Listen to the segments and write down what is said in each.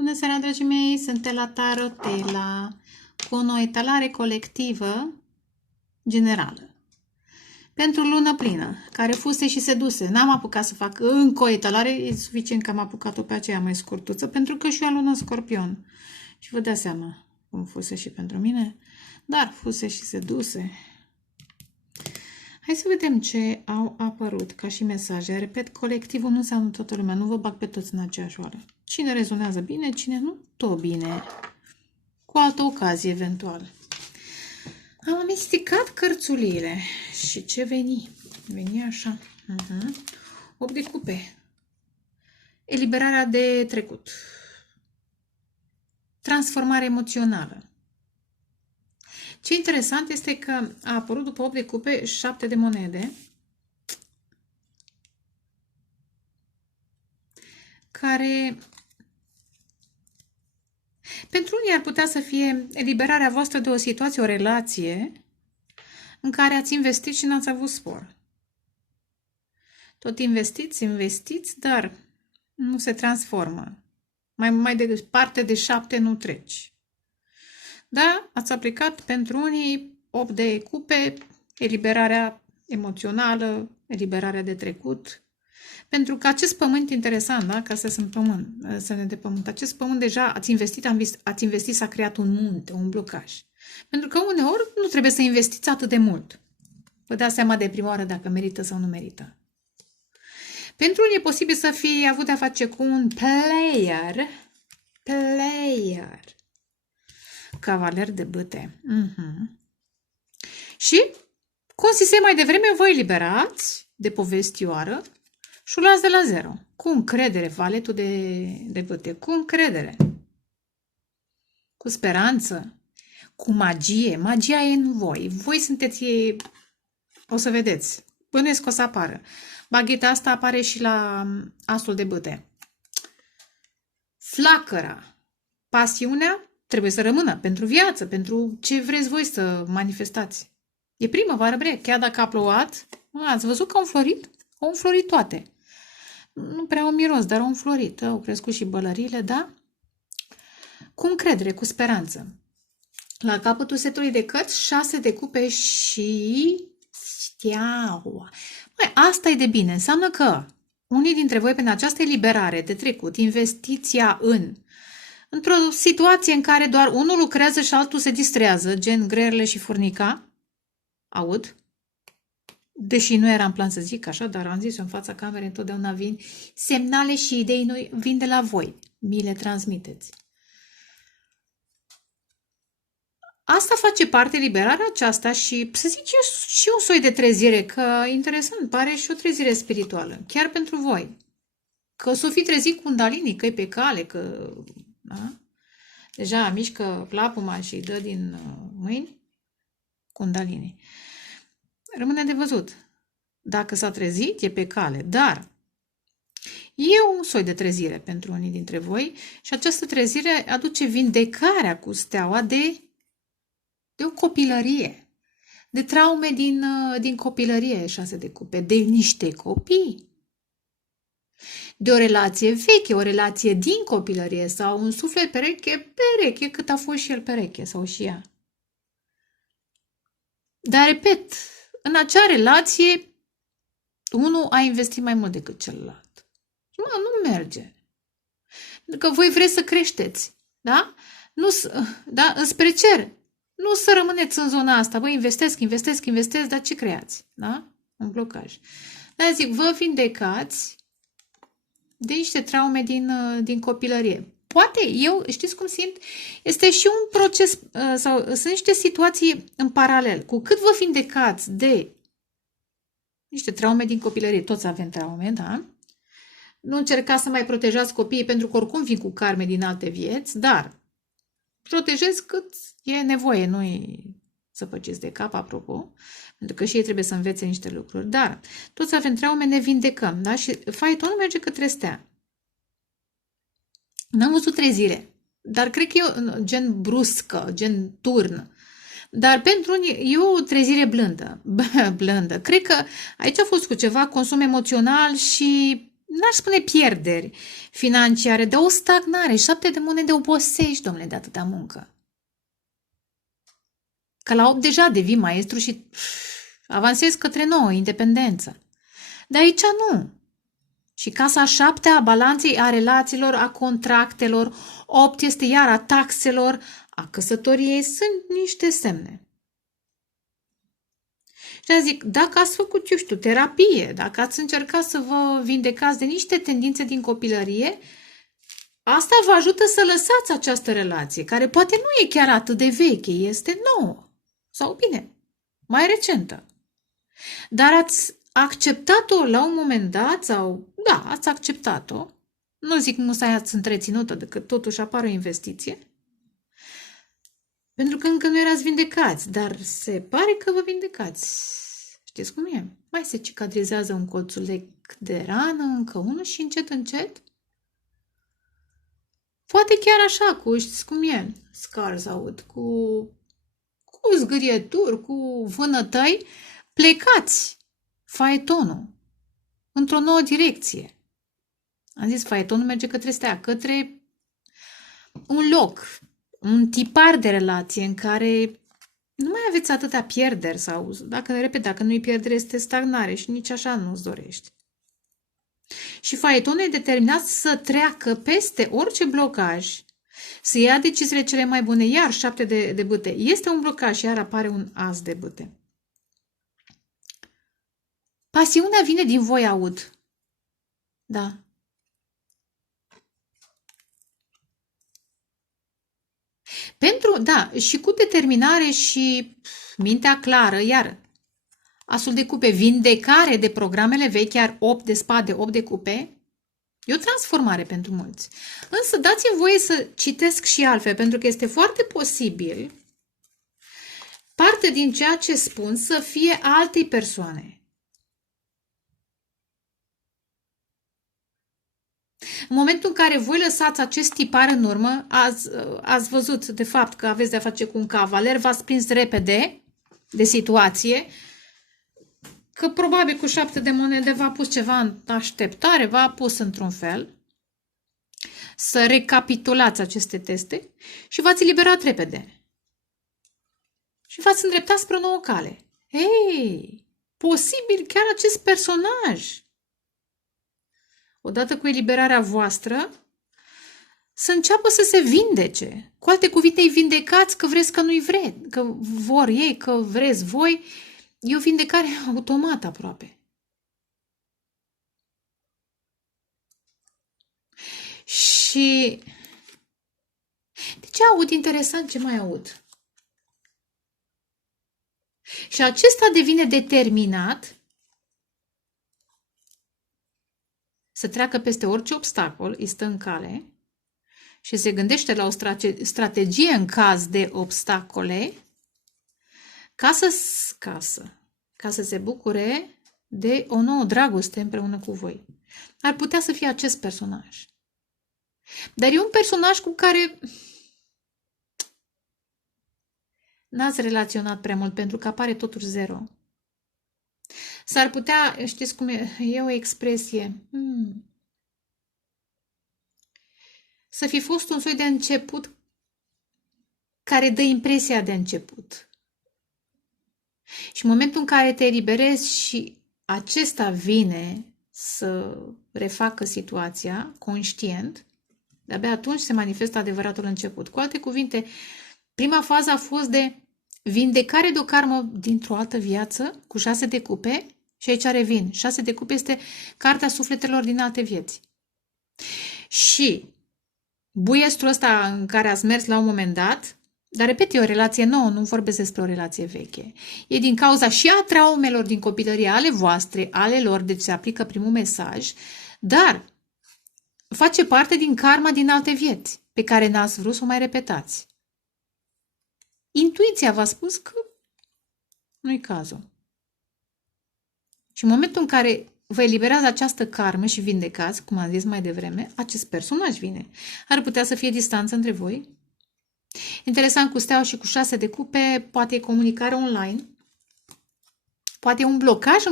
Bună seara, dragii mei! Sunt la Tarotela cu o nouă etalare colectivă generală. Pentru lună plină, care fuse și se duse. N-am apucat să fac încă o etalare, e suficient că am apucat-o pe aceea mai scurtuță, pentru că și eu am lună Scorpion. Și vă dați seama cum fuse și pentru mine, dar fuse și se duse. Hai să vedem ce au apărut ca și mesaje. Repet, colectivul nu înseamnă toată lumea, nu vă bag pe toți în aceeași oară. Cine rezonează bine, cine nu, tot bine. Cu altă ocazie, eventual. Am amestecat cărțuliile și ce veni? Veni așa. 8 de cupe. Eliberarea de trecut. Transformare emoțională. Ce interesant este că a apărut după 8 de cupe 7 de monede, care pentru unii ar putea să fie eliberarea voastră de o situație, o relație în care ați investit și n-ați avut spor. Tot investiți, dar nu se transformă. Mai departe de 7 nu treci. Da, ați aplicat pentru unii 8 de cupe, eliberarea emoțională, eliberarea de trecut. Pentru că acest pământ interesant, da? Ca să sunt pământ, semne de pământ, acest pământ deja ați investit, s-a creat un munte, un blocaj. Pentru că uneori nu trebuie să investiți atât de mult. Vă dați seama de prima oară dacă merită sau nu merită. Pentru unii e posibil să fie avut de-a face cu un player. Cavaler de bâte. Și, cum zise mai devreme, vă eliberați de povestioară și o luați de la zero. Cu încredere, valetul de bâte. Cu încredere. Cu speranță. Cu magie. Magia e în voi. Voi sunteți... O să vedeți. Bănuiesc că o să apară. Bagheta asta apare și la asul de bâte. Flacăra. Pasiunea trebuie să rămână pentru viață, pentru ce vreți voi să manifestați. E primăvară, chiar dacă a plouat, ați văzut că au înflorit? Au înflorit toate. Nu prea au miros, dar au înflorit. Au crescut și bălările, da? Cu încredere, cu speranță. La capătul setului de cărți, 6 de cupe și steaua. Asta e de bine. Înseamnă că unii dintre voi, prin această eliberare de trecut, investiția într-o situație în care doar unul lucrează și altul se distrează, gen greierele și furnica, aud, deși nu era în plan să zic așa, dar am zis în fața camerei întotdeauna vin semnale și idei noi, vin de la voi, mi le transmiteți. Asta face parte, liberarea aceasta și, să zic, și un soi de trezire, că interesant, pare și o trezire spirituală, chiar pentru voi. Că o să fi trezit Kundalini, că e pe cale, că... Da? Deja mișcă plapuma și îi dă din mâini Kundalini. Rămâne de văzut. Dacă s-a trezit, e pe cale, dar e un soi de trezire pentru unii dintre voi și această trezire aduce vindecarea cu steaua de o copilărie, de traume din copilărie, 6 de cupe, de niște copii, de o relație veche, o relație din copilărie sau un suflet pereche, cât a fost și el pereche sau și ea. Dar, repet, în acea relație, unul a investit mai mult decât celălalt. Nu merge. Pentru că voi vreți să creșteți, da? Da? Înspre cer. Nu să rămâneți în zona asta. Băi, investesc, dar ce creați? Da? Un blocaj. Dar zic, vă vindecați de niște traume din copilărie. Poate, știți cum simt? Este și un proces, sau sunt niște situații în paralel. Cu cât vă vindecați de niște traume din copilărie, toți avem traume, da? Nu încercați să mai protejați copiii, pentru că oricum vin cu karme din alte vieți, dar protejezi cât e nevoie, nu-i să păciți de cap, apropo, pentru că și ei trebuie să învețe niște lucruri. Dar toți avem traume, ne vindecăm, da? Și faitul nu merge către stea. N-am văzut trezire, dar cred că e gen bruscă, gen turn. Dar pentru unii e o trezire blândă. Cred că aici a fost cu ceva consum emoțional și n-aș spune pierderi financiare, de o stagnare. 7 de monede obosești, domnule, de atâta muncă. Că la 8 deja devii maestru și avansezi către nouă independență. Dar aici nu. Și casa 7 a balanței, a relațiilor, a contractelor, 8 este iar a taxelor, a căsătoriei, sunt niște semne. Și zic, dacă ați făcut, eu știu, terapie, dacă ați încercat să vă vindecați de niște tendințe din copilărie, asta vă ajută să lăsați această relație, care poate nu e chiar atât de veche, este nouă. Sau bine, mai recentă. Dar ați acceptat-o la un moment dat sau, da, ați acceptat-o. Nu zic musai ați întreținut-o, decât totuși apare o investiție. Pentru că încă nu erați vindecați, dar se pare că vă vindecați. Știți cum e? Mai se cicatrizează un colțulec de rană, încă unul și încet, încet. Poate chiar așa, cu, știți cum e? Scars aud, cu zgârieturi, cu vânătăi, plecați faetonul într-o nouă direcție. Am zis, faetonul merge către stea, către un loc, un tipar de relație în care nu mai aveți atâtea pierderi sau, dacă nu-i pierdere, este stagnare și nici așa nu-ți dorești. Și faetonul e determinat să treacă peste orice blocaj, să ia deciziile cele mai bune, iar 7 de bâte. Este un blocaj, iar apare un as de bâte. Pasiunea vine din voi, aud. Da. Da, și cu determinare și mintea clară, iar asul de cupe, vindecare de programele vechi, iar 8 de spade, 8 de cupe, e o transformare pentru mulți. Însă dați-mi voie să citesc și altfel, pentru că este foarte posibil parte din ceea ce spun să fie altei persoane. În momentul în care voi lăsați acest tipar în urmă, ați văzut de fapt că aveți de-a face cu un cavaler, v-ați prins repede de situație, că probabil cu 7 de monede v-a pus ceva în așteptare, v-a pus într-un fel, să recapitulați aceste teste și v-ați eliberat repede. Și v-ați îndreptat spre o nouă cale. Ei, posibil chiar acest personaj, odată cu eliberarea voastră, să înceapă să se vindece. Cu alte cuvinte, îi vindecați că vreți, că nu-i vreți, că vor ei, că vreți voi. E o vindecare automată aproape. Și de ce aud interesant? Ce mai aud? Și acesta devine determinat să treacă peste orice obstacol, îi stă în cale și se gândește la o strategie în caz de obstacole ca să se bucure de o nouă dragoste împreună cu voi. Ar putea să fie acest personaj. Dar e un personaj cu care n-ați relaționat prea mult, pentru că apare totuși 0. S-ar putea, știți cum e o expresie, să fi fost un soi de început care dă impresia de început. Și în momentul în care te eliberezi și acesta vine să refacă situația conștient, de-abia atunci se manifestă adevăratul început. Cu alte cuvinte, prima fază a fost de vindecare de o karmă dintr-o altă viață, cu 6 de cupe, și aici revin. 6 de cupe este cartea sufletelor din alte vieți. Și buiestrul ăsta în care ați mers la un moment dat, dar repet, e o relație nouă, nu vorbesc despre o relație veche. E din cauza și a traumelor din copilărie ale voastre, ale lor, deci se aplică primul mesaj, dar face parte din karma din alte vieți, pe care n-ați vrut să o mai repetați. Intuiția v-a spus că nu-i cazul. Și în momentul în care vă eliberați această karmă și vindecați, cum am zis mai devreme, acest personaj vine. Ar putea să fie distanță între voi. Interesant, cu steaua și cu 6 de cupe, poate e comunicare online, poate e un blocaj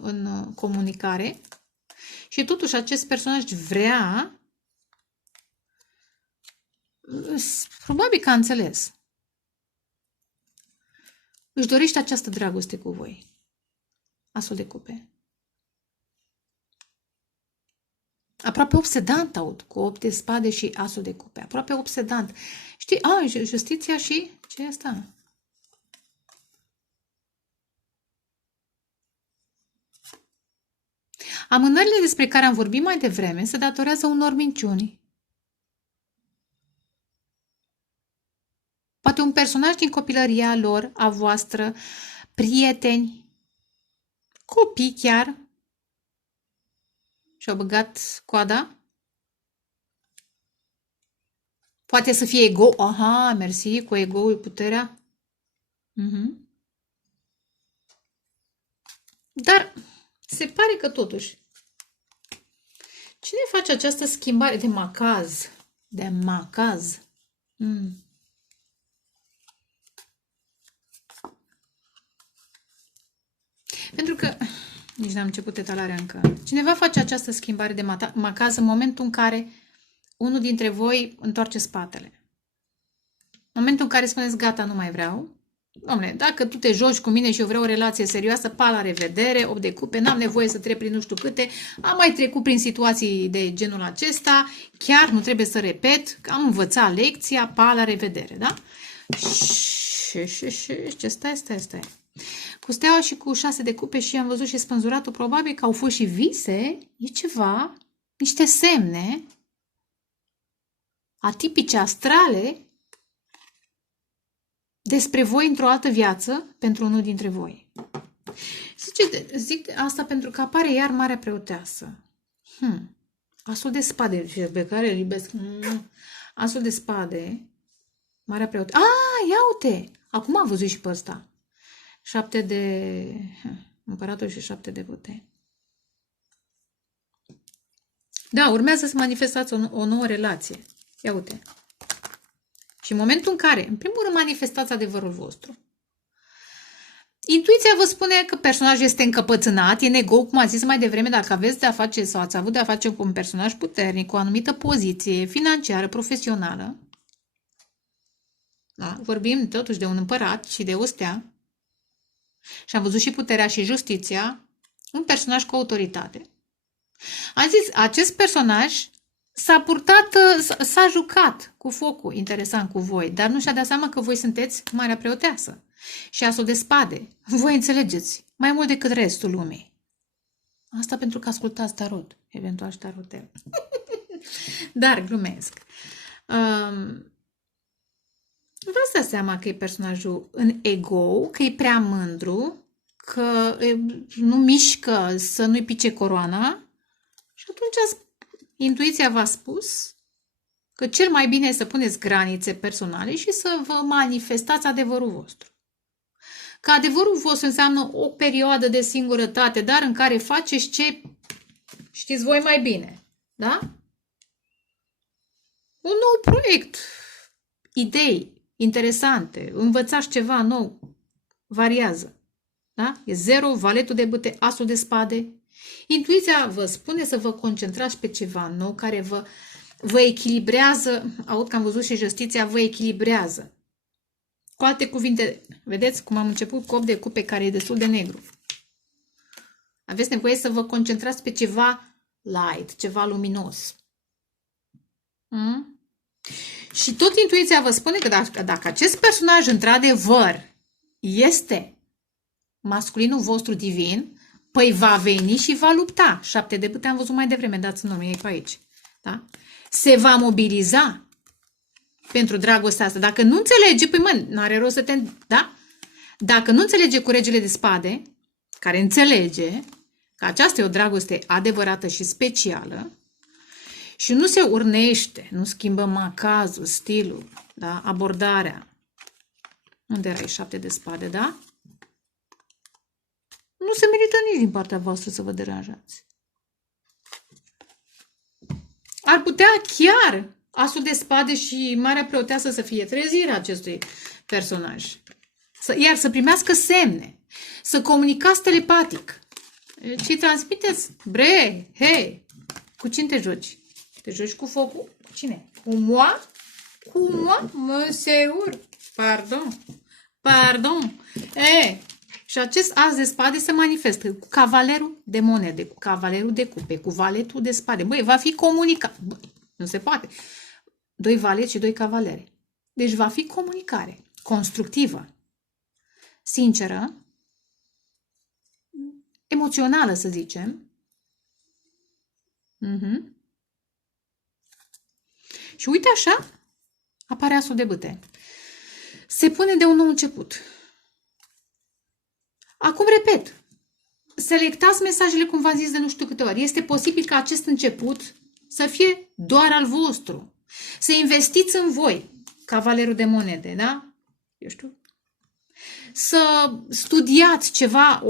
în comunicare Și totuși acest personaj vrea, probabil că a înțeles, își dorește această dragoste cu voi. Asul de cupe. Aproape obsedant aud, cu 8 de spade și asul de cupe. Aproape obsedant. Știi, justiția și ce e asta? Amânările despre care am vorbit mai devreme se datorează unor minciuni. Poate un personaj din copilăria lor, a voastră, prieteni, copii chiar, și-au băgat coada. Poate să fie ego. Aha, mersi, cu ego-ul puterea. Dar se pare că totuși, cine face această schimbare de macaz? De macaz. Pentru că, nici n-am început etalarea încă. Cineva face această schimbare de macaz în momentul în care unul dintre voi întoarce spatele. În momentul în care spuneți, gata, nu mai vreau. Dom'le, dacă tu te joci cu mine și eu vreau o relație serioasă, pa, la revedere, 8 de cupe, n-am nevoie să trec prin nu știu câte, am mai trecut prin situații de genul acesta, chiar nu trebuie să repet, că am învățat lecția, pa, la revedere, da? Ce stai. Cu steaua și cu 6 de cupe și am văzut și spânzuratul, probabil că au fost și vise, e ceva, niște semne atipice, astrale, despre voi într-o altă viață pentru unul dintre voi. Zic asta pentru că apare iar Marea Preoteasă. Asul de spade, pe care îl iubesc. Asul de spade, Marea Preoteasă. Ia uite! Acum am văzut și pe ăsta. 7 de... Împăratul și 7 de puteri. Da, urmează să manifestați o nouă relație. Ia uite. Și în momentul în care, în primul rând, manifestați adevărul vostru, intuiția vă spune că personajul este încăpățânat, e ego, cum am zis mai devreme, dacă aveți de-a face sau ați avut de-a face cu un personaj puternic, cu o anumită poziție financiară, profesională. Da? Vorbim totuși de un împărat și de o stea. Și am văzut și puterea și justiția, un personaj cu autoritate. Am zis, acest personaj s-a purtat, s-a jucat cu focul, interesant cu voi, dar nu și-a dat seama că voi sunteți Marea Preoteasă și Asul de Spade. Voi înțelegeți mai mult decât restul lumii. Asta pentru că ascultați tarot, eventual și tarotel. Dar glumesc. Vă dați seama că e personajul în ego, că e prea mândru, că nu mișcă să nu-i pice coroana și atunci intuiția v-a spus că cel mai bine e să puneți granițe personale și să vă manifestați adevărul vostru. Că adevărul vostru înseamnă o perioadă de singurătate, dar în care faceți ce știți voi mai bine. Da? Un nou proiect, idei interesante, învățați ceva nou, variază. Da? E 0, valetul de bâte, asul de spade. Intuiția vă spune să vă concentrați pe ceva nou care vă echilibrează. Aud că am văzut și justiția, vă echilibrează. Cu alte cuvinte, vedeți cum am început cu 8 de cupe care e destul de negru. Aveți nevoie să vă concentrați pe ceva light, ceva luminos. Și tot intuiția vă spune că dacă acest personaj într-adevăr este masculinul vostru divin, păi va veni și va lupta. 7 de bâte am văzut mai devreme, dați în e pe aici. Da? Se va mobiliza pentru dragostea asta. Dacă nu înțelege, păi n-are rost să te... Da? Dacă nu înțelege cu regele de spade, care înțelege că aceasta e o dragoste adevărată și specială și nu se urnește, nu schimbă macazul, stilul, da? Abordarea. Unde erai 7 de spade, da? Nu se merită nici din partea voastră să vă deranjați. Ar putea chiar Asul de Spade și Marea Preoteasă să fie trezirea acestui personaj. Iar să primească semne. Să comunicați telepatic. Și transmiteți, bre, hei, Cu cine te joci? Te joci cu focul? Cu cine? Cu moi? Cu moi? Monsieur? Pardon. Pardon. Și acest as de spade se manifestă cu cavalerul de monede, cu cavalerul de cupe, cu valetul de spade. Băi, va fi comunicat. Nu se poate. 2 valeți și 2 cavaleri. Deci va fi comunicare constructivă, sinceră, emoțională, să zicem. Și uite așa, apare asul de bâte. Se pune de un nou început. Acum repet, selectați mesajele cum v-am zis de nu știu câte ori. Este posibil ca acest început să fie doar al vostru. Să investiți în voi, cavalerul de monede, da? Eu știu. Să studiați ceva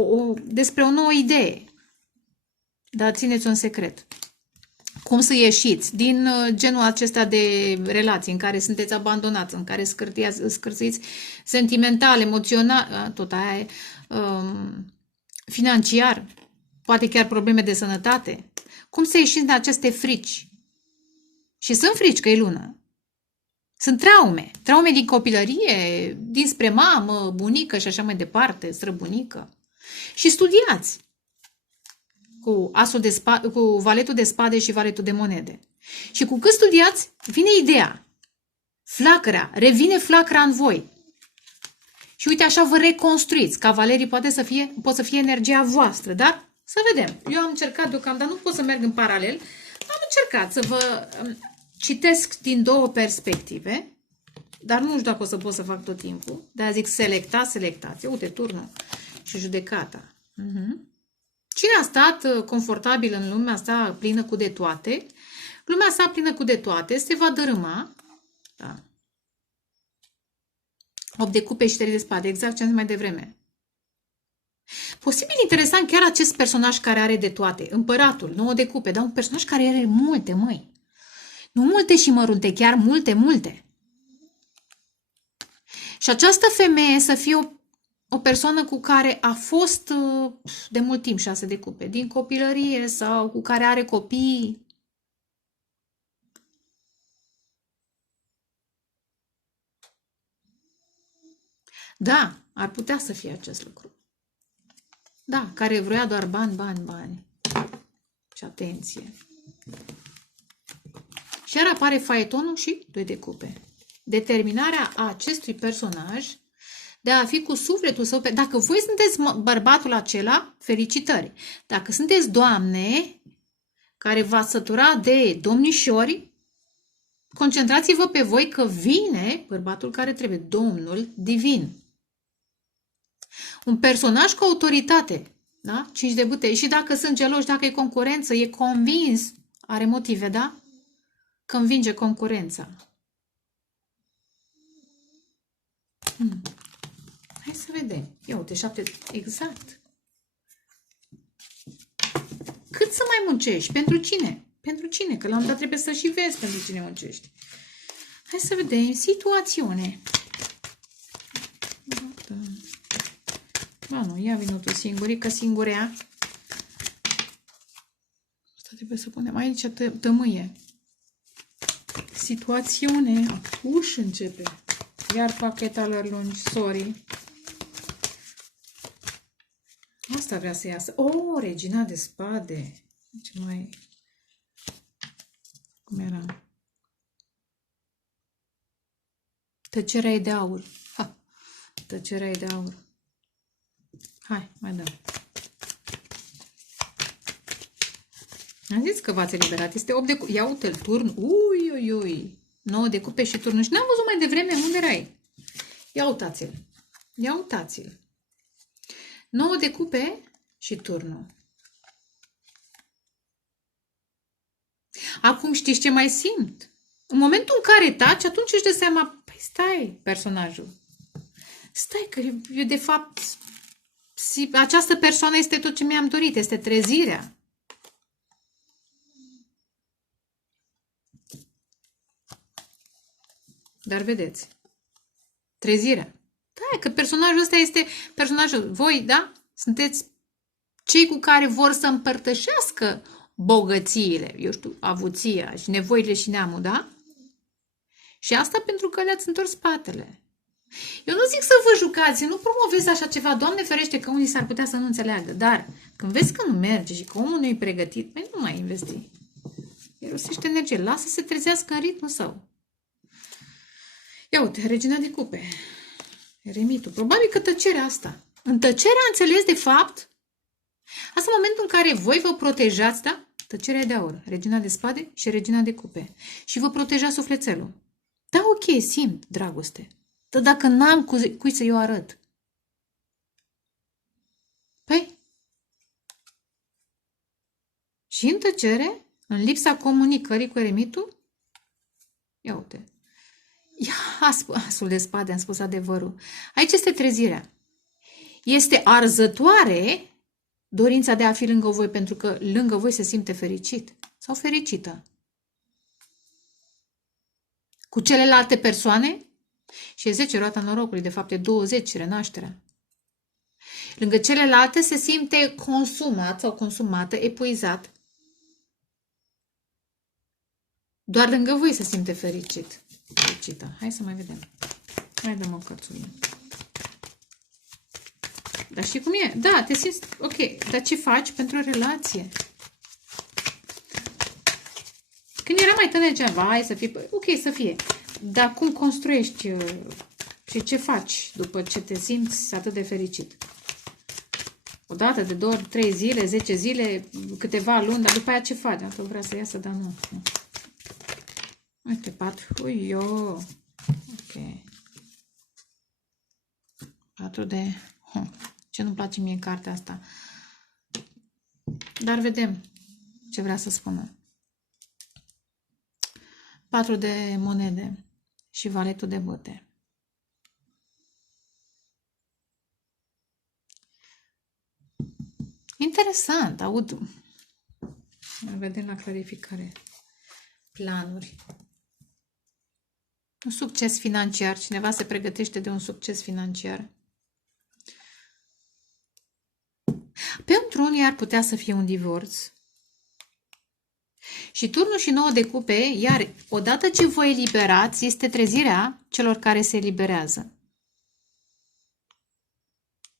despre o nouă idee. Dar țineți un secret. Cum să ieșiți din genul acesta de relații în care sunteți abandonați, în care scârțiți sentimental, emoțional, tot aia e, financiar, poate chiar probleme de sănătate. Cum să ieșiți din aceste frici? Și sunt frici că e lună. Sunt traume din copilărie, dinspre mamă, bunică și așa mai departe, străbunică. Și studiați cu cu valetul de spade și valetul de monede. Și cu cât studiați, vine ideea, revine flacăra în voi. Și uite, așa vă reconstruiți. Cavalerii pot să fie energia voastră, dar să vedem. Eu am încercat deocamdată, nu pot să merg în paralel, am încercat să vă citesc din 2 perspective, dar nu știu dacă o să pot să fac tot timpul. De-aia zic selectați. Uite, turnul și judecata. Cine a stat confortabil în lumea asta plină cu de toate? Lumea asta plină cu de toate se va dărâma. Da. 8 de cupe și 3 de spade, exact ce am zis mai devreme. Posibil interesant chiar acest personaj care are de toate, împăratul, 9 de cupe, dar un personaj care are multe, măi. Nu multe și mărunte, chiar multe. Și această femeie să fie o persoană cu care a fost de mult timp 6 de cupe, din copilărie sau cu care are copii. Da, ar putea să fie acest lucru. Da, care vrea doar bani. Și atenție. Și iar apare faetonul și 2 de cupe. Determinarea acestui personaj de a fi cu sufletul său. Dacă voi sunteți bărbatul acela, felicitări. Dacă sunteți doamne care v-ați sătura de domnișori, concentrați-vă pe voi că vine bărbatul care trebuie, Domnul divin. Un personaj cu autoritate, da? 5 de bâte. Și dacă sunt geloși, dacă e concurență, e convins, are motive, da? Că învinge concurența. Hai să vedem. Ia uite, 7. Exact. Cât să mai muncești? Pentru cine? Pentru cine? Că la un moment dat trebuie să și vezi pentru cine muncești. Hai să vedem. Situațiune. Ba nu, ia vină tu singurică, singurea. Asta trebuie să punem aici tămâie. Situațiune. Uș începe. Iar pachetalor lungi. Sorry. Asta vrea să iasă. Regina de spade. Ce mai... Cum era? Tăcerea e de aur. Tăcerea e de aur. Hai, mai dăm. Am zis că v-ați eliberat. Este 8 de cupe. Ia uite-l, turn. Ui. 9 de cupe și turnul. Și n-am văzut mai devreme unde erai. Ia uitați-l. Ia uitați-l. 9 de cupe și turnul. Acum știți ce mai simt? În momentul în care taci, atunci își dă seama, păi stai, personajul. Stai că eu de fapt această persoană este tot ce mi-am dorit, este trezirea. Dar vedeți, trezirea. Da, că personajul ăsta este personajul. Voi, da? Sunteți cei cu care vor să împărtășească bogățiile, eu știu, avuția și nevoile și neamul, da? Și asta pentru că le-ați întors spatele. Eu nu zic să vă jucați, nu promovez așa ceva, Doamne ferește că unii s-ar putea să nu înțeleagă, dar când vezi că nu merge și că omul nu e pregătit, păi nu mai investi. Irosește energie, lasă să se trezească în ritmul său. Ia uite, Regina de Cupe, eremitul, probabil că tăcerea asta. În tăcerea înțeles de fapt, asta în momentul în care voi vă protejați, da? Tăcerea de aur, Regina de Spade și Regina de Cupe. Și vă protejați sufletelul. Da, ok, simt dragoste. Dar dacă n-am cui să eu arăt? Păi? Și în tăcere, în lipsa comunicării cu eremitul, ia uite. Ia, asul de spade, am spus adevărul. Aici este trezirea. Este arzătoare dorința de a fi lângă voi, pentru că lângă voi se simte fericit sau fericită. Cu celelalte persoane, și e 10 roata norocului, de fapt e 20 renașterea. Lângă celelalte se simte consumat sau consumată, epuizat. Doar lângă voi se simte fericit. Fericită. Hai să mai vedem. Mai dăm o cărțulie. Dar știi cum e? Da, te simți ok. Dar ce faci pentru o relație? Când era mai tânăr ceva, hai să fie, ok, să fie. Dar cum construiești și ce faci după ce te simți atât de fericit? O dată, de 2, 3 zile, 10 zile, câteva luni, dar după aia ce faci? Dacă vrea să iasă, dar nu. Uite, 4. Ui, eu. Ok. 4 de... Ce nu-mi place mie în cartea asta. Dar vedem ce vrea să spună. 4 de monede și valetul de bâte. Interesant, aud. Vedem la clarificare. Planuri. Un succes financiar. Cineva se pregătește de un succes financiar. Pentru unii ar putea să fie un divorț. Și turnul și 9 de cupe, iar odată ce vă eliberați, este trezirea celor care se eliberează.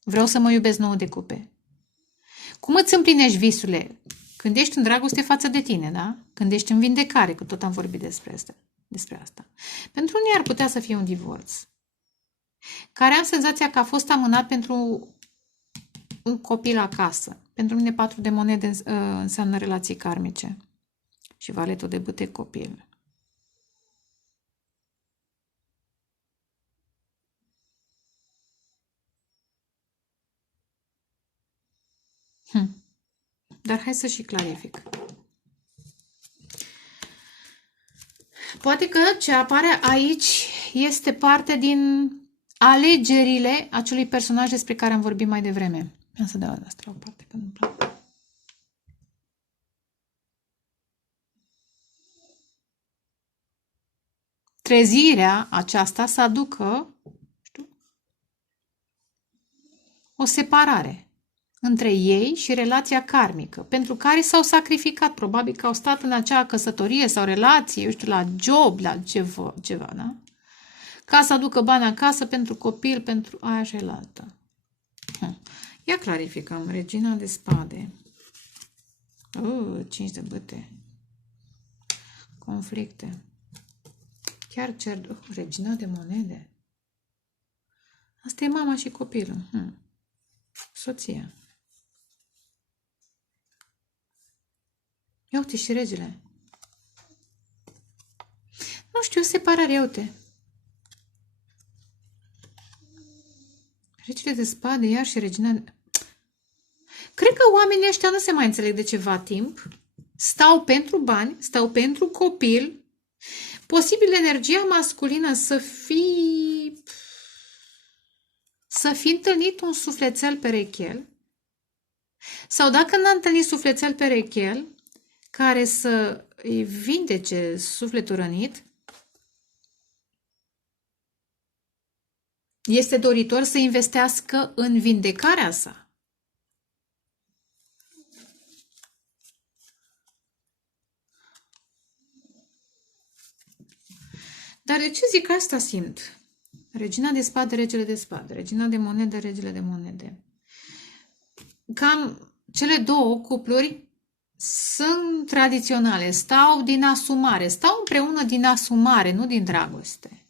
Vreau să mă iubesc 9 de cupe. Cum îți împlinești visurile? Când ești în dragoste față de tine, da? Când ești în vindecare, că tot am vorbit despre asta. Pentru unii ar putea să fie un divorț, care am senzația că a fost amânat pentru un copil acasă. Pentru mine 4 de monede înseamnă relații karmice. Și valetul de bâte copil. Dar hai să și clarific. Poate că ce apare aici este parte din alegerile acelui personaj despre care am vorbit mai devreme. Am să dau asta la o parte, că nu-mi place. Trezirea aceasta să aducă, o separare între ei și relația karmică, pentru care s-au sacrificat, probabil că au stat în acea căsătorie sau relație, eu știu, la job, la ceva, da? Ca să aducă bani acasă pentru copil, pentru aia și la altă. Ia clarificăm. Regina de spade. 5 de bâte. Conflicte. Chiar cer... Regina de monede. Asta e mama și copilul. Soția. Ia uite și regele. Nu știu, separare, ia uite. Regele de spade, iar și regina... Cred că oamenii ăștia nu se mai înțeleg de ceva timp. Stau pentru bani, stau pentru copil. Posibil energia masculină să fi întâlnit un sufletel perechel. Sau dacă n-a întâlnit sufletel perechel, care să îi vindece sufletul rănit, este doritor să investească în vindecarea sa. Dar de ce zic asta simt? Regina de spade, regele de spade, regina de monede, regele de monede. Cam cele două cupluri sunt tradiționale, stau din asumare, stau împreună din asumare, nu din dragoste.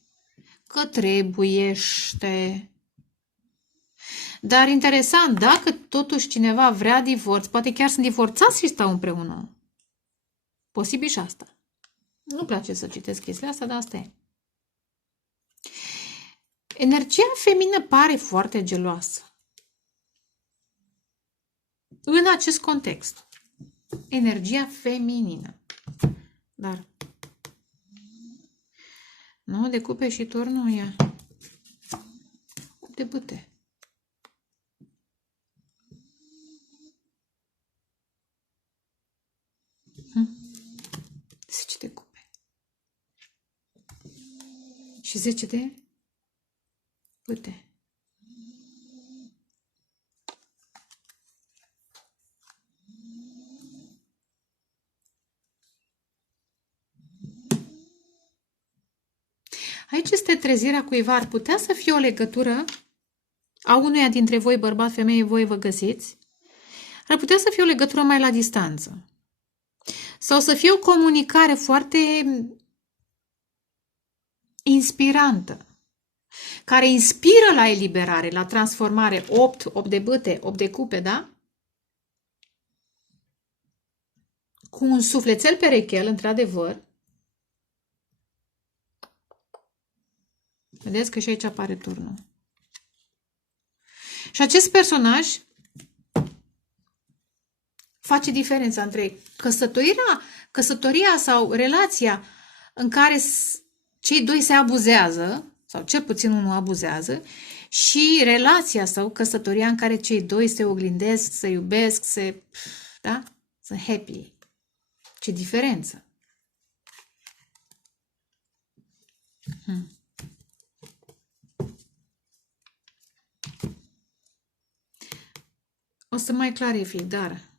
Că trebuiește. Dar interesant, dacă totuși cineva vrea divorț, poate chiar sunt divorțați și stau împreună. Posibil și asta. Nu place să citesc chestiile astea, dar asta e. Energia feminină pare foarte geloasă. În acest context. Energia feminină. Dar 9 de cupe și turnul ia 8 de bâte. 10 de cupe. Și 10 de bâte. Aici este trezirea cuiva. Ar putea să fie o legătură a unuia dintre voi, bărbat, femeie, voi vă găsiți. Ar putea să fie o legătură mai la distanță. Sau să fie o comunicare foarte inspirantă, care inspiră la eliberare, la transformare. 8 de bâte, 8 de cupe, da? Cu un sufletel perechel, într-adevăr. Vedeți că și aici apare turnul. Și acest personaj face diferența între căsătoria sau relația în care cei doi se abuzează, sau cel puțin unul abuzează, și relația sau căsătoria în care cei doi se oglindesc, se iubesc, da? Sunt happy. Ce diferență! O să mai clarific, dar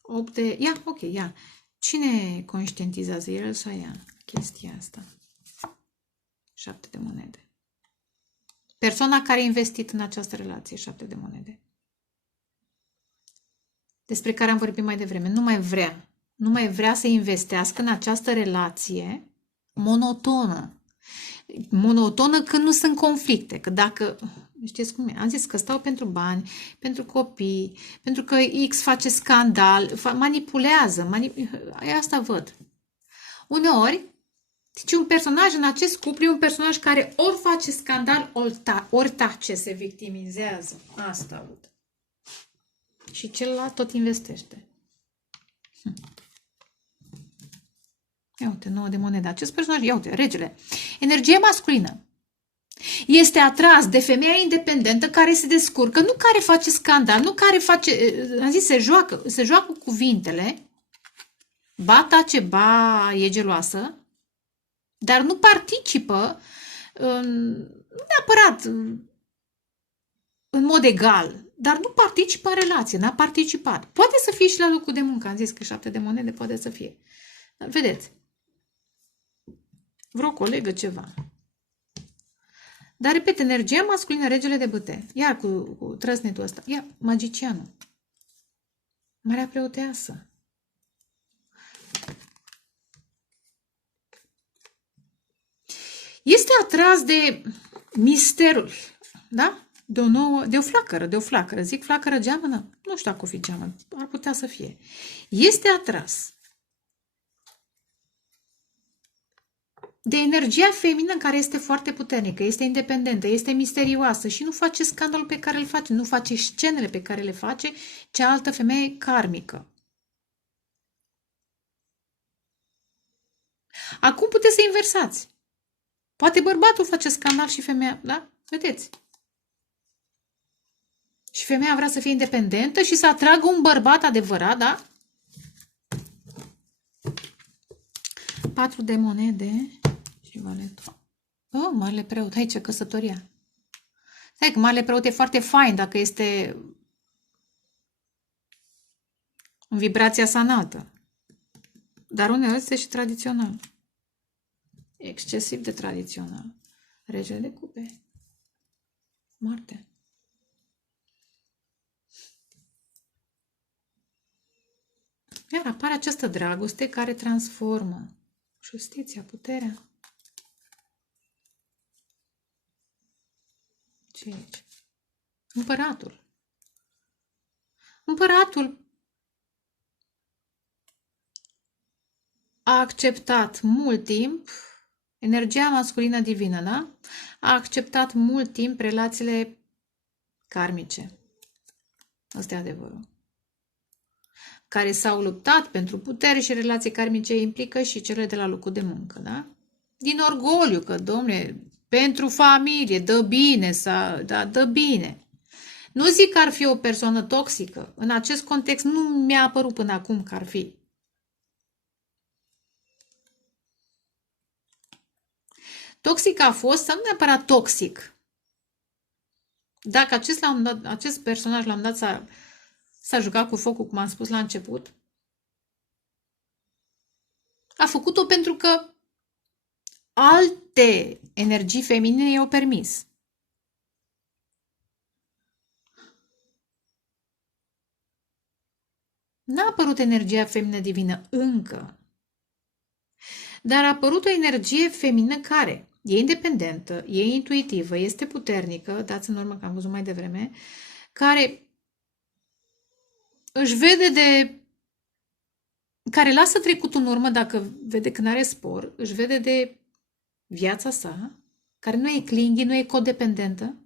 8 de... Ia, ok, ia. Cine conștientizează el sau ea chestia asta? 7 de monede. Persoana care a investit în această relație, 7 de monede. Despre care am vorbit mai devreme. Nu mai vrea să investească în această relație monotonă. Monotonă când nu sunt conflicte. Că dacă... Știți cum e? Am zis că stau pentru bani, pentru copii, pentru că X face scandal, manipulează. Asta văd. Uneori, deci un personaj în acest cuplu e un personaj care ori face scandal, ori tace, se victimizează. Asta aud. Și celălalt tot investește. Ia uite, 9 de monede. Acest personaj, ia uite, regele. Energie masculină. Este atras de femeia independentă care se descurcă, nu care face scandal, nu care face, am zis, se joacă cuvintele, ba tace, ba e geloasă, dar nu participă neapărat în mod egal, dar nu participă în relație, n-a participat. Poate să fie și la locul de muncă, am zis că 7 de monede poate să fie. Dar vedeți, vreo colegă, ceva. Dar, repet, energia masculină, regele de bâte. Iar cu trăsnetul ăsta. Ia, magicianul. Marea preoteasă. Este atras de misterul, da? De o flacără. Zic flacără geamănă? Nu știu dacă o fi geamănă. Ar putea să fie. Este atras de energia feminină care este foarte puternică, este independentă, este misterioasă și nu face scandalul pe care îl face, nu face scenele pe care le face cealaltă femeie karmică. Acum puteți să inversați. Poate bărbatul face scandal și femeia, da? Vedeți? Și femeia vrea să fie independentă și să atragă un bărbat adevărat, da? 4 de monede și valetul. Oh, marele preot, aici căsătoria. Stai că marele preot e foarte fain dacă este în vibrația sa înaltă. Dar uneori este și tradițional. excesiv de tradițional. Regele de cupe. Marte. Iar apare această dragoste care transformă. Justiția, puterea. Ce e aici? Împăratul. Împăratul a acceptat mult timp energia masculină divină, da? A acceptat mult timp relațiile karmice. Asta e adevărul. Care s-au luptat pentru putere și relații karmice implică și cele de la locul de muncă, da? Din orgoliu că, domne, pentru familie, dă bine, da, dă bine. Nu zic că ar fi o persoană toxică. În acest context nu mi-a apărut până acum că ar fi. Toxic a fost, sau nu neapărat toxic. Dacă acest personaj l-am dat s-a jucat cu focul, cum am spus la început, a făcut-o pentru că alte energii feminine i-au permis. N-a apărut energia feminină divină încă, dar a apărut o energie feminină care e independentă, e intuitivă, este puternică, dați în urmă că am văzut mai devreme, care își vede care lasă trecutul în urmă dacă vede că are spor, își vede de viața sa, care nu e clingy, nu e codependentă.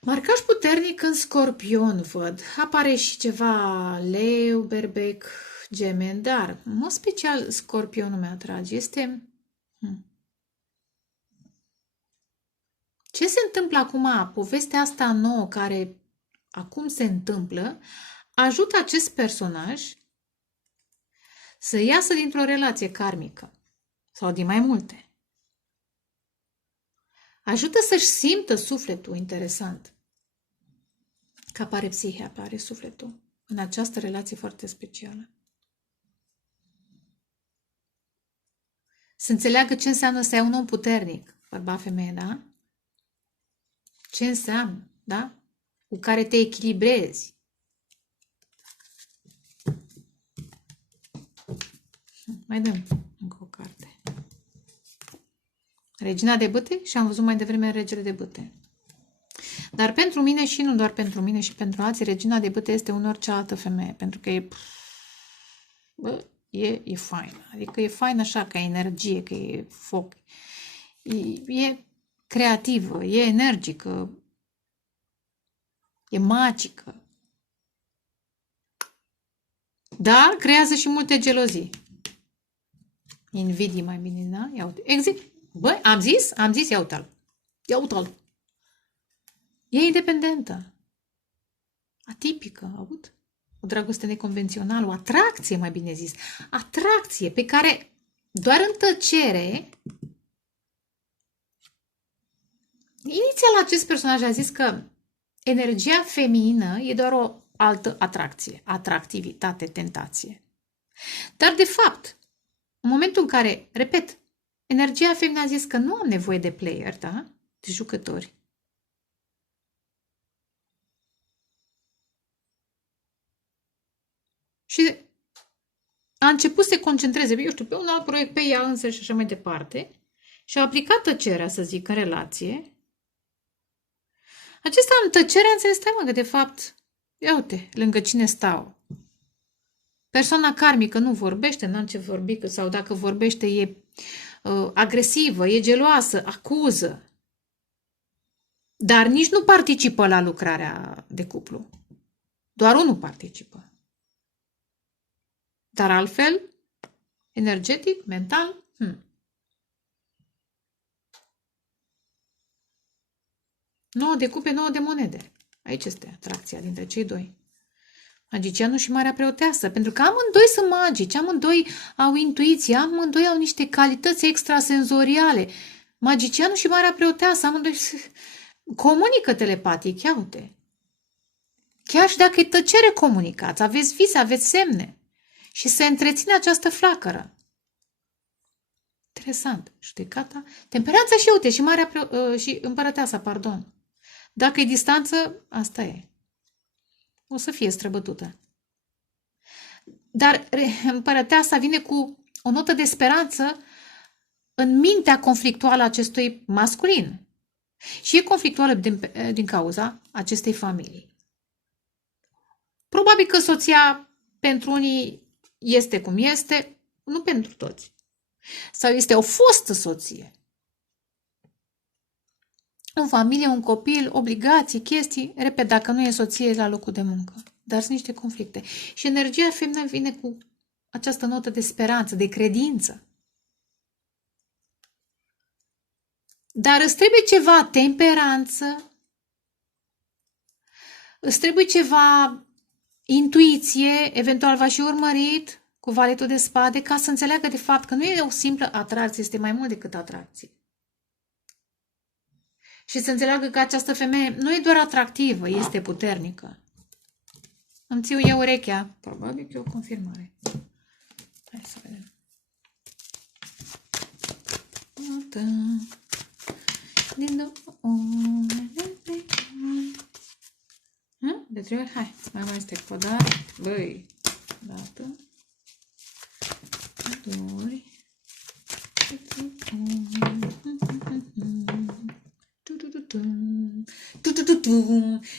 Marcaj puternic în Scorpion, văd. Apare și ceva Leu, Berbec, Gemeni, dar, în mod special, Scorpionul mi atrage. Este... Ce se întâmplă acum? Povestea asta nouă care acum se întâmplă ajută acest personaj să iasă dintr-o relație karmică sau din mai multe. Ajută să-și simtă sufletul interesant. Că apare psihe, apare sufletul în această relație foarte specială. Să înțeleagă ce înseamnă să ai un om puternic, bărbat-femeie, da? Ce înseamnă, da? Cu care te echilibrezi. Mai dăm încă o carte. Regina de bâte și am văzut mai devreme regele de bâte. Dar pentru mine și nu doar pentru mine și pentru alții, regina de bâte este un orice altă femeie, pentru că e faină. Adică e faină așa, ca energie, că e foc. E creativă, e energică, e magică. Dar creează și multe gelozii. Invidii mai bine, da? Ia uite. Băi, am zis, ia uite-l. Ia uite-l. E independentă. Atipică, aud? O dragoste neconvențională, o atracție, mai bine zis. Atracție pe care doar în tăcere. Inițial acest personaj a zis că energia feminină e doar o altă atracție, atractivitate, tentație. Dar de fapt, în momentul în care, repet, energia feminină a zis că nu am nevoie de player, da? De jucători. Și a început să se concentreze, eu știu, pe un alt proiect, pe ea însă și așa mai departe. Și a aplicat tăcerea, să zic, în relație. Acesta în tăcere a înțeles, stai mă, că de fapt, ia uite, lângă cine stau. Persoana karmică nu vorbește, n-am ce vorbi, sau dacă vorbește e agresivă, e geloasă, acuză. Dar nici nu participă la lucrarea de cuplu. Doar unul participă. Dar altfel, energetic, mental, 9 de cupe, 9 de monede. Aici este atracția dintre cei doi. Magicianul și Marea Preoteasă. Pentru că amândoi sunt magici, amândoi au intuiție, amândoi au niște calități extrasenzoriale. Magicianul și Marea Preoteasă, amândoi comunică telepatic. Ia uite. Chiar și dacă e tăcere, comunicați, aveți vise, aveți semne și se întreține această flacără. Interesant. Judecata, temperanța și uite, și și împărăteasa, pardon. Dacă e distanță, asta e. O să fie străbătută. Dar împărăteasa vine cu o notă de speranță în mintea conflictuală a acestui masculin. Și e conflictuală din cauza acestei familii. Probabil că soția pentru unii este cum este, nu pentru toți. Sau este o fostă soție. În familie, un copil, obligații, chestii, repet, dacă nu e soție, e la locul de muncă. Dar sunt niște conflicte. Și energia feminină vine cu această notă de speranță, de credință. Dar îți trebuie ceva temperanță, îți trebuie ceva intuiție, eventual va și urmărit cu valetul de spade, ca să înțeleagă de fapt că nu e o simplă atracție, este mai mult decât atracție. Și să înțeleagă că această femeie nu e doar atractivă, este puternică. Îmi țiu eu urechea. Probabil că e o confirmare. Hai să vedem. De 3 ori? Hai, mai este podar. Băi, dată. 2 ori.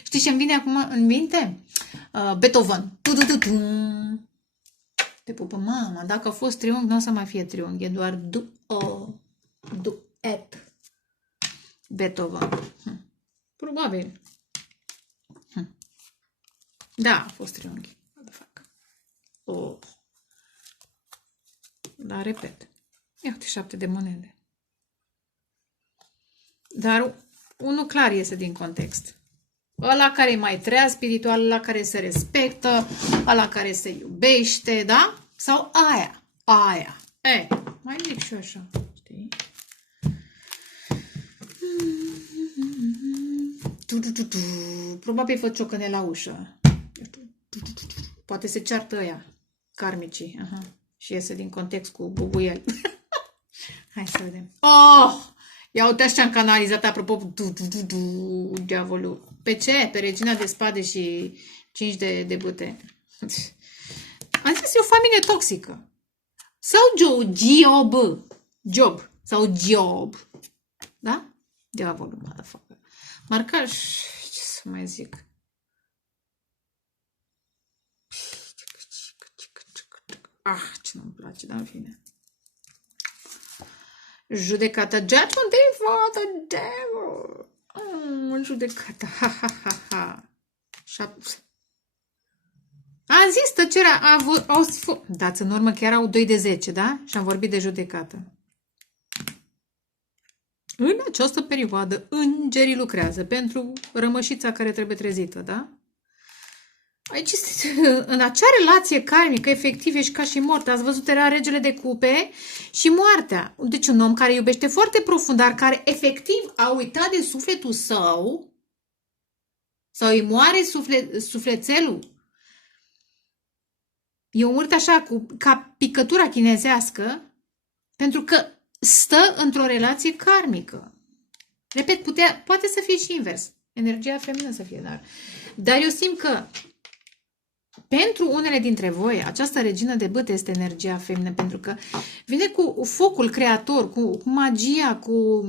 Știi ce îmi vine acum în minte? Beethoven. Te pupă mama. Dacă a fost triunghi, nu o să mai fie triunghi. E doar duet. Beethoven. Probabil. Da, a fost triunghi. Oh. Dar repet. Iată 7 de monede. Dar unul clar iese din context. Ăla care e mai treaz spiritual, ăla care se respectă, ăla care se iubește, da? Sau aia. Mai zic și eu așa, știi? Probabil văd ciocăne la ușă. Poate se ceartă ăia, karmicii. Aha. Și iese din context cu bubuiel. Hai să vedem. Oh! Ia uite așa am canalizat, apropo, diavolul. Pe ce? Pe regina de spade și 5 de bâte. Am zis, e o familie toxică. Sau Job. Da? Diavolul, motherfucker. Marcaj, ce să mai zic? Ce nu-mi place, dar în fine. Judecată. Judgment Day for the devil. Judecată. Am zis tăcerea. Dați în urmă chiar au 2 de 10, da? Și am vorbit de judecată. În această perioadă, îngerii lucrează pentru rămășița care trebuie trezită, da? Aici este, în acea relație karmică, efectiv, ești ca și mort. Ați văzut, era regele de cupe și moartea. Deci un om care iubește foarte profund, dar care efectiv a uitat de sufletul său, sau îi moare sufletelul. E o moarte așa, ca picătura chinezească, pentru că stă într-o relație karmică. Repet, poate să fie și invers. Energia feminină să fie, dar eu simt că pentru unele dintre voi, această regină de bâte este energia feminină, pentru că vine cu focul creator, cu magia, cu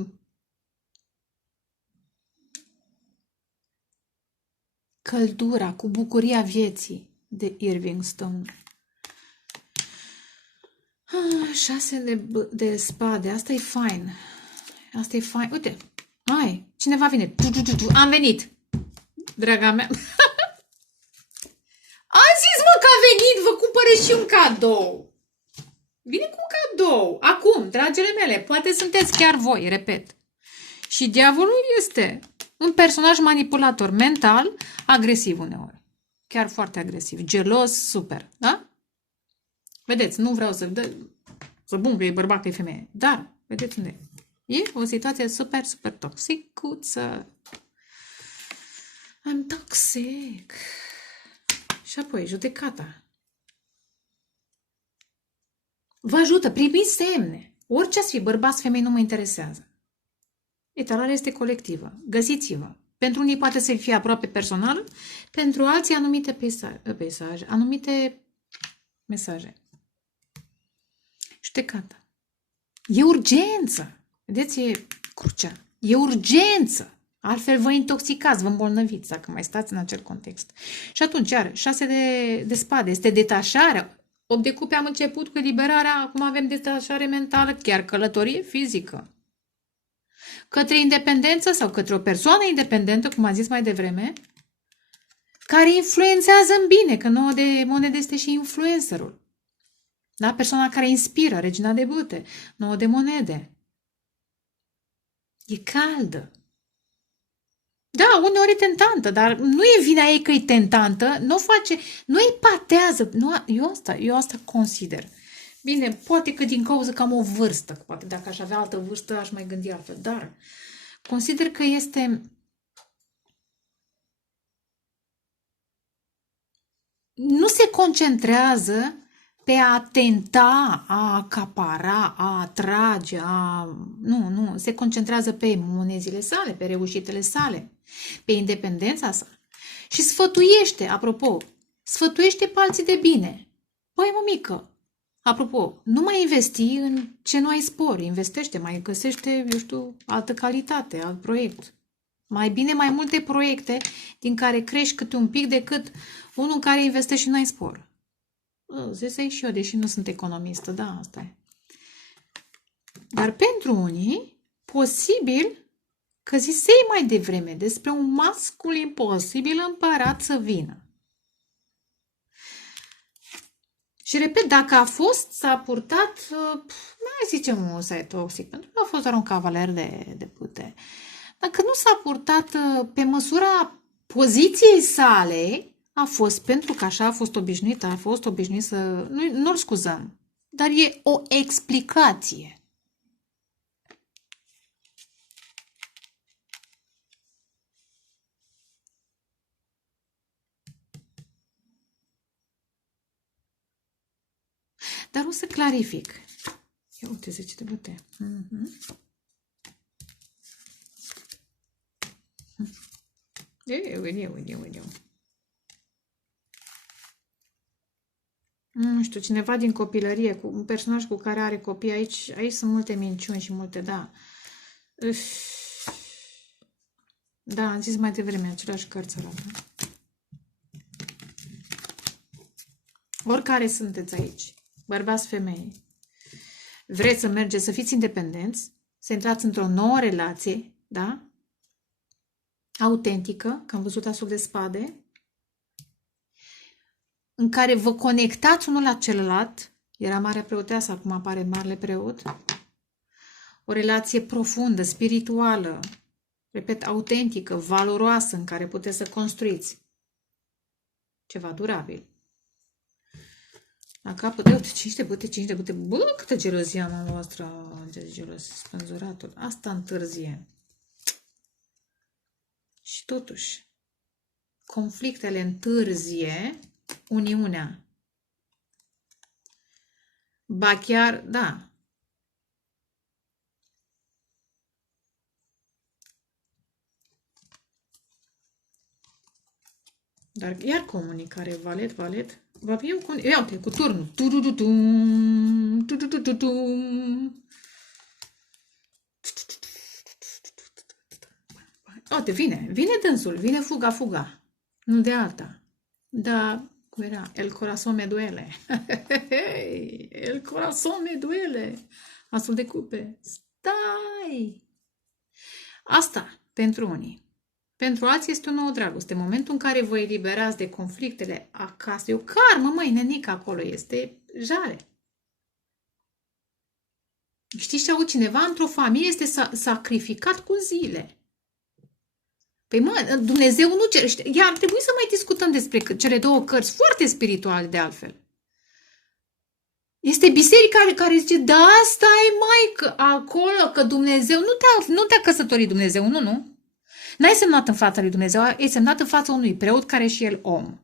căldura, cu bucuria vieții de Irving Stone. 6 de spade, asta e fain. Asta e fain. Uite, cineva vine. Am venit, draga mea. Am zis, mă, că a venit, vă cumpără și un cadou. Vine cu un cadou. Acum, dragile mele, poate sunteți chiar voi, repet. Și diavolul este un personaj manipulator mental, agresiv uneori. Chiar foarte agresiv. Gelos, super, da? Vedeți, nu vreau să bun că e bărbat, că e femeie. Dar, vedeți unde e. E o situație super, super toxicuță. I'm toxic. Și apoi, judecata. Vă ajută, primiți semne. Orice ați fi, bărbați, femei, nu mă interesează. Etalarea este colectivă. Găsiți-vă. Pentru unii poate să fie aproape personal, pentru alții anumite peisaje, anumite mesaje. Judecata. E urgență. Vedeți, e crucea. E urgență. Altfel vă intoxicați, vă îmbolnăviți dacă mai stați în acel context. Și atunci, iar 6 de spade. Este detașarea. 8 de cupe am început cu eliberarea, acum avem detașare mentală, chiar călătorie fizică. Către independență sau către o persoană independentă, cum am zis mai devreme, care influențează în bine, că 9 de monede este și influencerul. Da? Persoana care inspiră, regina de bâte, 9 de monede. E caldă. Da, uneori e tentantă, dar nu e vina ei că e tentantă, nu o face, nu îi patează. Nu, eu asta consider. Bine, poate că din cauza că am o vârstă, poate dacă aș avea altă vârstă aș mai gândi altfel, dar consider că este... Nu se concentrează pe a tenta, a acapara, a atrage, Nu, se concentrează pe monezile sale, pe reușitele sale, pe independența sa. Și sfătuiește, apropo, sfătuiește pe alții de bine. Băi, mămică, apropo, nu mai investi în ce nu ai spor, investește, mai găsește, eu știu, altă calitate, alt proiect. Mai bine mai multe proiecte din care crești câte un pic decât unul în care investești și nu ai spor. Zisei și eu, deși nu sunt economistă, da, asta e. Dar pentru unii, posibil că zisei mai devreme despre un masculin posibil împărat să vină. Și repet, dacă a fost, s-a purtat, nu zice un site toxic, pentru că a fost doar un cavaler de pute. Dacă nu s-a purtat pe măsura poziției sale, a fost pentru că așa a fost obișnuit să... Nu-l scuzăm, dar e o explicație. Dar o să clarific. Ia uite, 10 de băte. Uite. Nu știu, cineva din copilărie, cu un personaj cu care are copii, aici sunt multe minciuni și multe, da. Da, am zis mai devreme, aceleași cărți arată. Oricare sunteți aici, bărbați, femei, vreți să mergeți, să fiți independenți, să intrați într-o nouă relație, da? Autentică, că am văzut asul de spade, în care vă conectați unul la celălalt, era Marea Preoteasă, acum apare Marele Preot, o relație profundă, spirituală, repet, autentică, valoroasă, în care puteți să construiți ceva durabil. La capăt, uite, 5 de băte, bă, câtă gelozie am a voastră, gelos, spânzuratul, asta întârzie. Și totuși, conflictele întârzie uniunea. Ba chiar, da. Dar iar comunicare, valet. Va fi ia uite, cu turnul. Uite, vine dânsul, vine fuga. Nu de alta. Da, cum era? El corazón me duele. El corazón me duele. Asul de cupe. Stai! Asta pentru unii. Pentru alții este o nouă dragoste. În momentul în care vă eliberați de conflictele acasă, e o karmă, măi, nenică acolo, este jale. Știți ce au cineva într-o familie este sacrificat cu zile. Păi mă, Dumnezeu nu cere. Iar ar trebui să mai discutăm despre cele două cărți foarte spirituale de altfel. Este biserica care zice, da, stai mai că acolo, că Dumnezeu nu te-a căsătorit Dumnezeu, nu. N-ai semnat în fața lui Dumnezeu, ai semnat în fața unui preot care e și el om.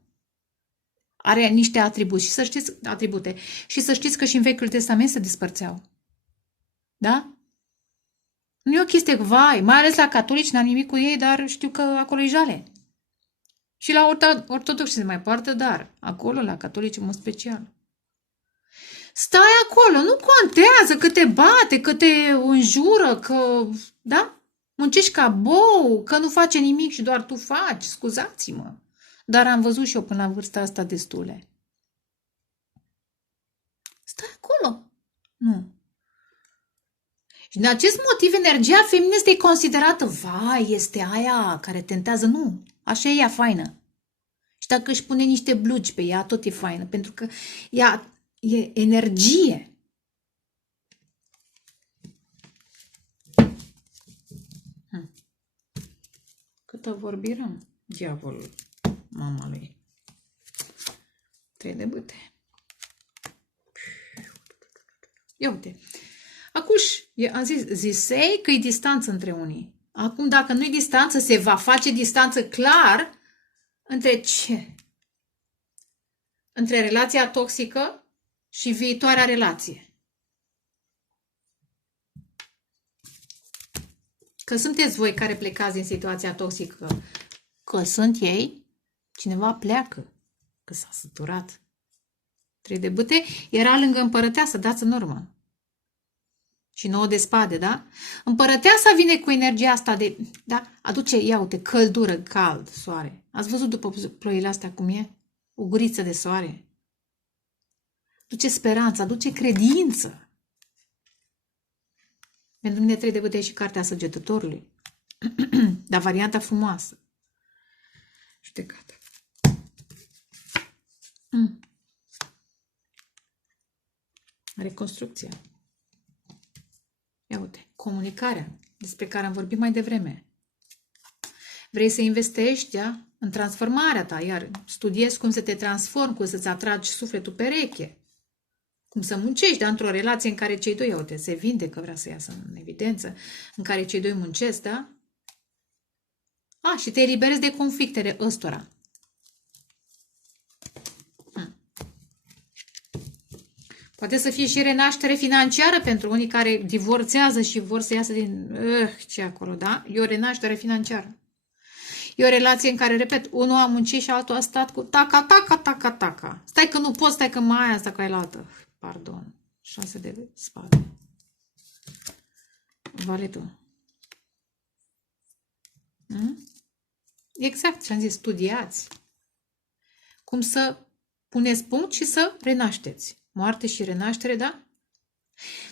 are niște atribuți și să știți, atribute. Și să știți că și în Vechiul Testament se despărțeau. Da? Nu e o chestie, vai, mai ales la catolici, n-am nimic cu ei, dar știu că acolo e jale. Și la ortodoxi se mai poartă, dar acolo, la catolici, în mod special. Stai acolo, nu contează că te bate, că te înjură, că, da? Muncești ca bou, că nu face nimic și doar tu faci, scuzați-mă. Dar am văzut și eu până la vârsta asta destule. Stai acolo. Nu. Și din acest motiv, energia feminină este considerată, vai, este aia care tentează. Nu, așa e ea faină. Și dacă își pune niște blugi pe ea, tot e faină, pentru că ea e energie. Câtă vorbirăm, diavolul, mama lui. 3 de bâte. Ia uite. Acuș, am zisei că e distanță între unii. Acum, dacă nu e distanță, se va face distanță clar între ce? Între relația toxică și viitoarea relație. Că sunteți voi care plecați din situația toxică. Că sunt ei, cineva pleacă. Că s-a săturat. 3 de bâte era lângă împărăteasă, dați în urmă. Și 9 de spade, da? Împărăteasa vine cu energia asta de, da? Aduce, ia uite, căldură, cald, soare. Ați văzut după ploile astea cum e? O guriță de soare. Aduce speranță, aduce credință. Pentru mine 3 de bâte e și cartea Săgetătorului. Dar varianta frumoasă. Judecată. Reconstrucția. Ia uite, comunicarea, despre care am vorbit mai devreme. Vrei să investești, da? În transformarea ta, iar studiezi cum să te transformi, cum să-ți atragi sufletul pereche, cum să muncești, da? Într-o relație în care cei doi, ia uite, se vindecă, vrea să iasă în evidență, în care cei doi muncesc, da? Și te eliberezi de conflictele ăstora. Poate să fie și renaștere financiară pentru unii care divorțează și vor să iasă din... ce acolo, da? E o renaștere financiară. E o relație în care, repet, unul a muncit și altul a stat cu taca. Stai că nu poți, stai că mai aia, stai că ai la altă. Pardon. 6 de spade. Valetul. Exact ce am zis, studiați. Cum să puneți punct și să renașteți. Moarte și renaștere, da?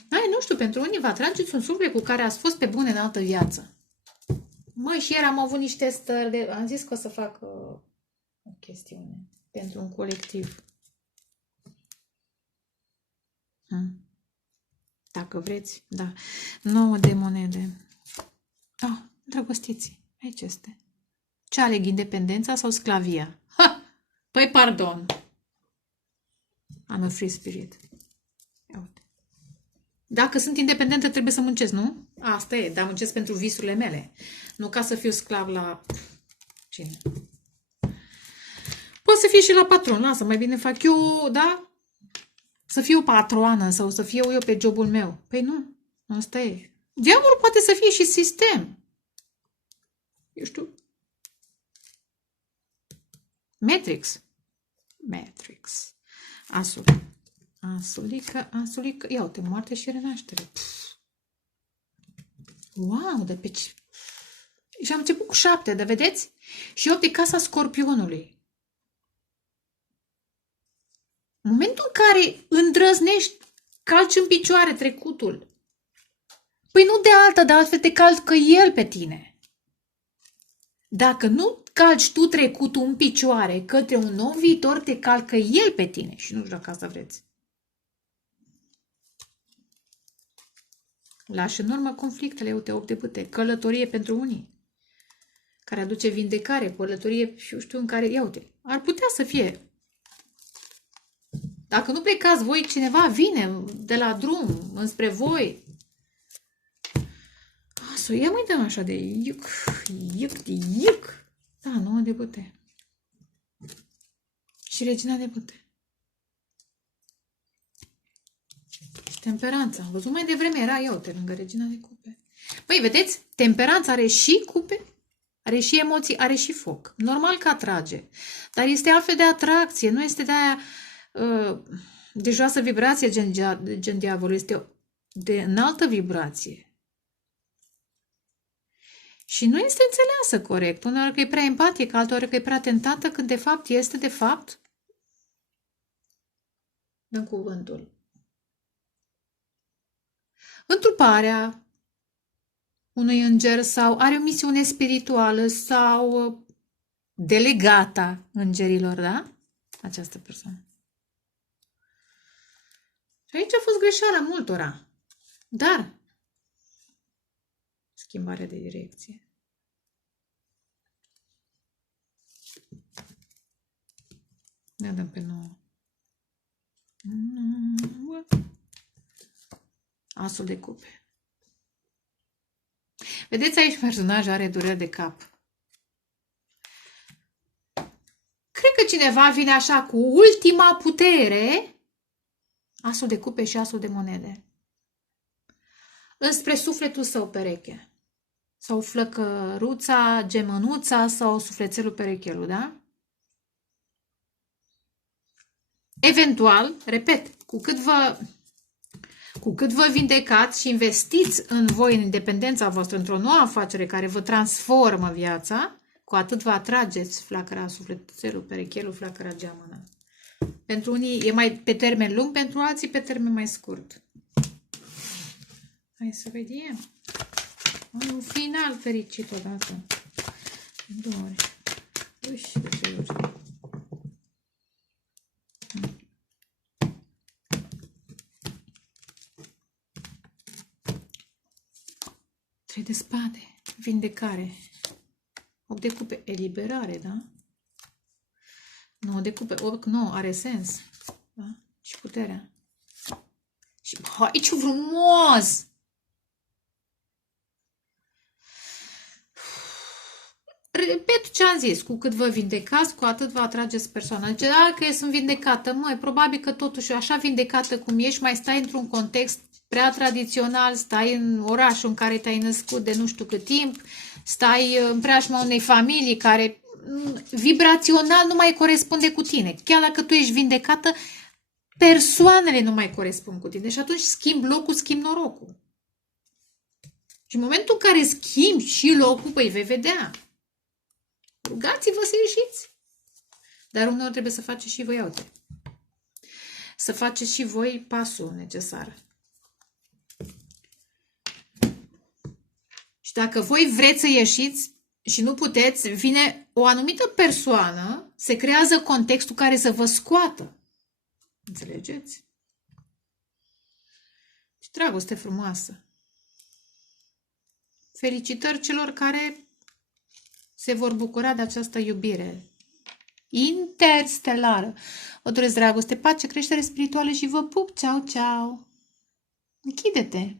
Nu știu, pentru unii vă atrageți un suflet cu care ați fost pe bune în altă viață. Măi, și ieri am avut niște stări de... Am zis că o să fac o chestiune pentru un colectiv. Dacă vreți, da. 9 de monede. Drăgostiți, aici este. Ce aleg, independența sau sclavia? Păi, pardon. I'm a free spirit. Ia uite. Dacă sunt independentă, trebuie să muncesc, nu? Asta e, dar muncesc pentru visurile mele. Nu ca să fiu sclav la... Cine? Pot să fie și la patron, lasă, mai bine fac eu, da? Să fiu o patroană sau să fiu eu pe jobul meu. Păi nu, asta e. Diavolul poate să fie și sistem. Eu știu. Matrix. Asul. Asulică. Ia uite, moarte și renaștere. Wow, de pe ce... Și am început cu 7, dar vedeți? Și 8 e casa Scorpionului. În momentul în care îndrăznești, calci în picioare trecutul. Păi nu de altă, de altfel te calcă el pe tine. Dacă nu calci tu trecutul în picioare către un nou viitor, te calcă el pe tine. Și nu știu dacă asta vreți. Lași în urmă conflictele, uite, 8 de bâte. Călătorie pentru unii, care aduce vindecare, călătorie, și eu știu, în care, ia uite, ar putea să fie. Dacă nu plecați voi, cineva vine de la drum înspre voi. Să ia mai dăm așa de iuc. Da, 9 de bâte. Și Și regina de bâte. Și temperanța. Am văzut mai devreme, era eu te lângă regina de cupe. Băi, vedeți? Temperanța are și cupe, are și emoții, are și foc. Normal că atrage. Dar este altfel de atracție. Nu este de aia de joasă vibrație gen diavolul. Este de înaltă vibrație. Și nu este înțeleasă corect. Uneori că e prea empatică, alteori că e prea tentată, când de fapt este, de fapt, dăm cuvântul, întruparea unui înger sau are o misiune spirituală sau delegata îngerilor, da? Această persoană. Și aici a fost greșeala multora. Dar schimbare de direcție. Ne dăm pe 9. Asul de cupe. Vedeți, aici personajul are dureri de cap. Cred că cineva vine așa cu ultima putere, asul de cupe și asul de monede, înspre sufletul său pereche. Sau flăcăruța, gemănuța sau sufletelul perechelul, da? Eventual, repet, cu cât vă vindecați și investiți în voi, în independența voastră, într-o nouă afacere care vă transformă viața, cu atât vă atrageți flacăra sufletelul perechelul, flacăra geamănă. Pentru unii e mai pe termen lung, pentru alții pe termen mai scurt. Hai să vedem. Un final fericit odată. Două ori. Uși, de ce ori? Trei de spade. Vindecare. 8 de cupe. Eliberare, da? 9 de cupe. 8, 9. Are sens. Da? Și puterea. Și aici frumos! Repet ce am zis, cu cât vă vindecați, cu atât vă atrageți persoana. Zice, că eu sunt vindecată, măi, probabil că totuși așa vindecată cum ești, mai stai într-un context prea tradițional, stai în orașul în care te-ai născut de nu știu cât timp, stai în preajma unei familii care vibrațional nu mai corespunde cu tine. Chiar dacă tu ești vindecată, persoanele nu mai corespund cu tine. Și atunci schimbi locul, schimbi norocul. Și în momentul în care schimbi și locul, păi vei vedea. Rugați-vă să ieșiți. Dar uneori trebuie să faceți și voi alte. Să faceți și voi pasul necesar. Și dacă voi vreți să ieșiți și nu puteți, vine o anumită persoană, se creează contextul care să vă scoată. Înțelegeți? Și dragoste frumoasă. Felicitări celor care se vor bucura de această iubire interstelară. Vă doresc dragoste, pace, creștere spirituală și vă pup. Ceau, ceau. Închide-te.